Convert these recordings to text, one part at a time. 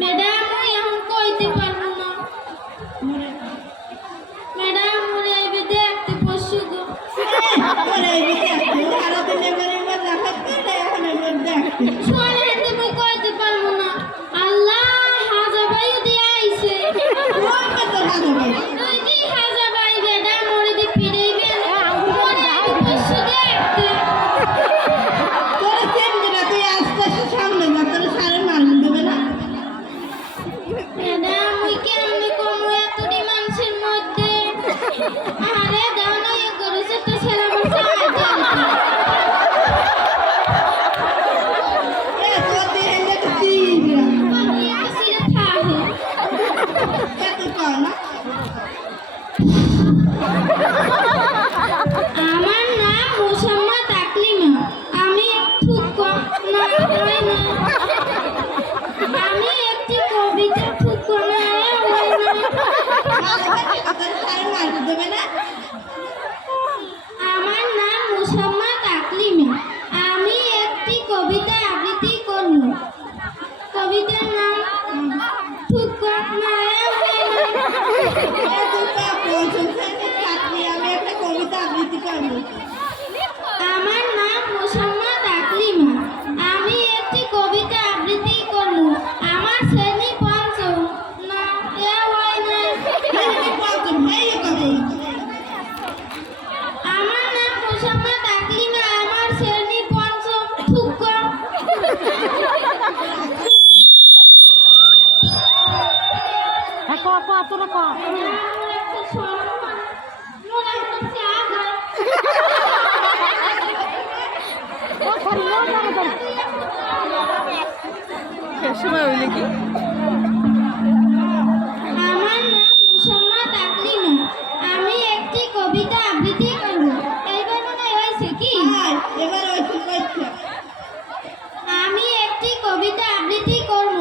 madam এখন কইতে পারবো না ম্যাডাম মোরে আইবে দেখতে পশু গো শোনে তুমি কইতে পারবো না আল্লাহ হাজা ভাই দিয়ে আইছে ওই যে হাজা ভাই ম্যাডাম মোরে দি পিড়াইবে মোরে আইবে পশু দেখতে ম্যাডাম ওই কেমনে কমো এতটি মানুষের মধ্যে আরে দাও না ইয়ে করেছে তো ছেলে বসে আমার নাম মুসাম্মদ তাকলিমা আমি আমি একটি কবিতা আমার নাম মুসাম্মদ তাকলিমা আমি একটি কবিতা আবৃত্তি করব কবিতার নাম আমার নাম মুসাম্মদ তাকলিমা আমি একটি কবিতা আবৃত্তি করব আমার শ্রেণী পঞ্চম না এ হয় না আমার নাম মুসাম্মদ তাকলিমা আমার শ্রেণী পঞ্চম থুক্কা আমার নাম মুসাম্মদ তাকলিমা আমি একটি কবিতা আবৃত্তি করব এইবার মনে হয়েছে কি আমি একটি কবিতা আবৃত্তি করব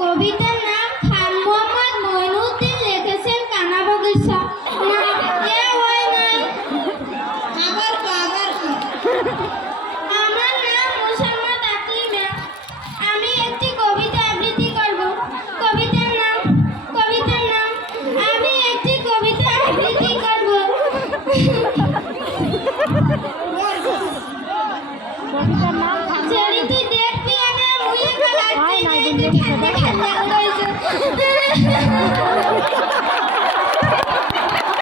কবিতার নাম খান মোহাম্মদ মঈনুদ্দিন লিখেছেন কানা বগিচা এ হয় নাই আমার নাম মুসাম্মদ তাকলিমা আমি একটি কবিতা আবৃত্তি করব কবিতার নাম আমি একটি কবিতা আবৃত্তি করব ছেড়ে তুই দেখবি আমি মুয়ে গেলাম